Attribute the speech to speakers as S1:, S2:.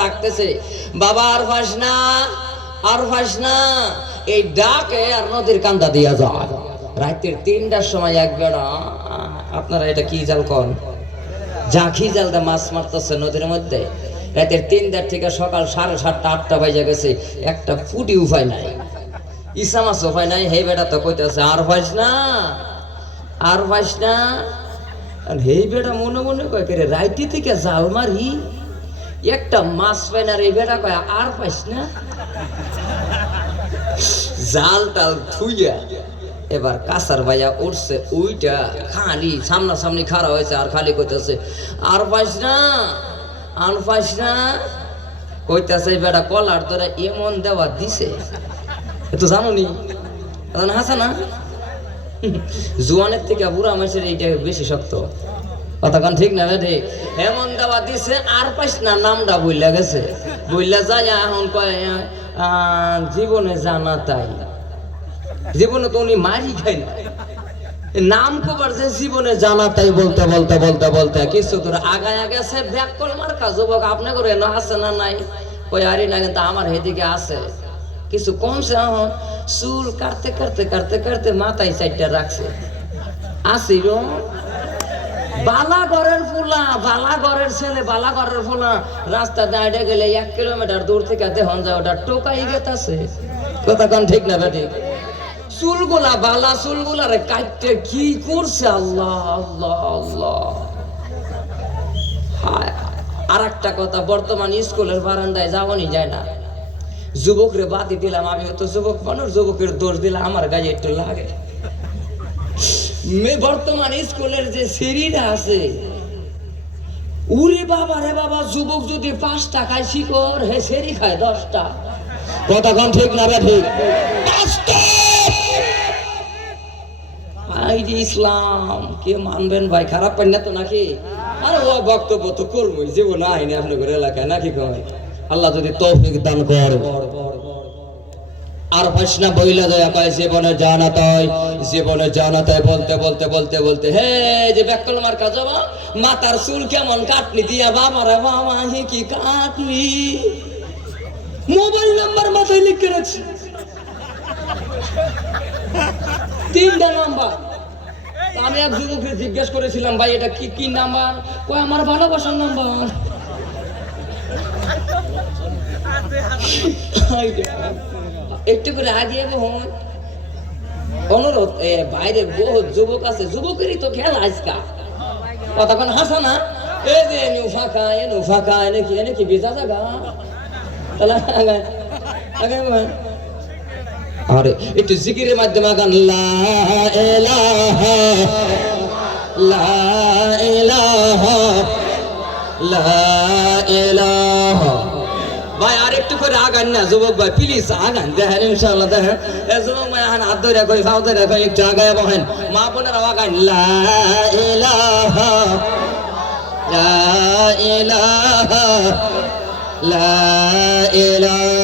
S1: ডাকতেছে। বাবা, আর ফাস না, আর ফাস না। এই ডাকে আর নদীর কান্দা দিয়া তিনটার সময় আপনারা এটা কি জাল কন? জাখি জালদা মাছ মারতেছে নদীর মধ্যে। রাতের তিনটার থেকে সকাল সাড়ে সাতটা, আটটা বাজে গেছে। একটা ফুটি উপায় নাই। ইসা মাছ উপায় নাই, হে বেটা তো কইতেছে, আর পাইস না, আর পাইস না। হেই বেটা মনে মনে কয় রাইতে থেকে জাল মারি? একটা মাছ পাই না রে বেটা কয়, আর পাইস না? জাল টাল থুইয়া এবার কাসার ভাইয়া উঠছে, উইটা খালি সামনাসামনি খাড়া হয়েছে আর খালি কইতেছে, আর পাইস না, আর পাইস না? কইতেছে বেটা কলার তোরা এমন দেওয়া দিছে। তো জানো নি হাসা না জুয়ানের থেকে বুড়া মাসের এইটা বেশি শক্ত। কতক্ষণ ঠিক না ঠিক এমন দেওয়া দিছে, আর পাইস না, নামটা বইলা গেছে। বইলা যায় এখন কয় জীবনে জানা তাই। জীবনে তো উনি মারি খাই না। নাম কবার যে জীবনে জানা তাই বলতে বলতে বলতে বলতে, কিছু তোর আগায় গেছে ব্যাক কল মার কাজ যুবক, আপনি করে এনে, আছে না নাই? কই আরে না, কিন্তু আমার হেদিকে আছে। কিছু কমছে এখন চুল কাটতে কাটতে কাটতে কাটতে মাথায় সাইডটা রাখছে। আসিল বালাগড়ের ফুলা, বালাগড়ের ছেলে, বালাগড়ের ফুলা। রাস্তা দাঁড়িয়ে গেলে এক কিলোমিটার দূর থেকে দেহন যায় ওটা টোকাই গেতাছে কথা কান ঠিক না ঠিক চুলগুলা, বালা চুলগুলা রে কাটতে কি করছে? আল্লাহ আল্লাহ আল্লাহ। আর একটা কথা, বর্তমান স্কুলের বারান্দায় যাওয়ানি যায় না। যুবকরে বাদি দিলাম আমি তো যুবক মানুষ, যুবকের দোষ দিলে আমার গায়ে একটু লাগে। বর্তমান স্কুলের যে সিঁড়িটা আছে, উরে বাবা রে বাবা, যুবক যদি পাঁচ টাকায় শিকর হে সেরি খায় দশটা। কতক্ষণ ঠিক না ঠিক? ইসলাম, কে মানবেন ভাই, খারাপ পাই না তো নাকি? আরে ও বক্তব্য তো করবোই, জীবন আইনি আপনাদের এলাকায়, নাকি কয়? আল্লাহ যদি তৌফিক দান করে। আর প্রশ্ন বইলা দয়া কয় জীবনে জানা তাই জীবনে জানা তাই বলতে বলতে বলতে বলতে হে যে ব্যাকল মার কাজ মাতার চুল কেমন কাটনি দিয়া বাবা বাবা হি কি কাটনি মোবাইল নাম্বার মাথায় লিখে রাখছি। তিনটা নাম্বার। আমি এক যুবককে জিজ্ঞেস করেছিলাম ভাই এটা কি কি নাম্বার? কই আমার ভালোবাসার নাম্বার। একটু করে আগিয়ে বহুন অনুরোধ বাইরে বহু যুবক আছে, যুবকেরই তো খেলা আজকা। কতক্ষণ হাসা না। এ যে এনু ফাঁকা এনু ফাঁকা, এনে কি এনে কি বেজা জায়গা তাহলে আগে আগে বল। আরে, একটু জিকিরের মাধ্যমে গান লা ইলাহা লা ইলাহা লা ইলাহা। ভাই আর একটু করে আগান না, যুবক ভাই প্লিজ আগান, দেখেন, ইনশাআল্লাহ, দেখেন। এ যুবক ভাই এখন হাত ধরে কই ফাও ধরে কই, একটু আগায় বহেন মা বোনের আগান, লা ইলাহা লা ইলাহা লা ইলাহা।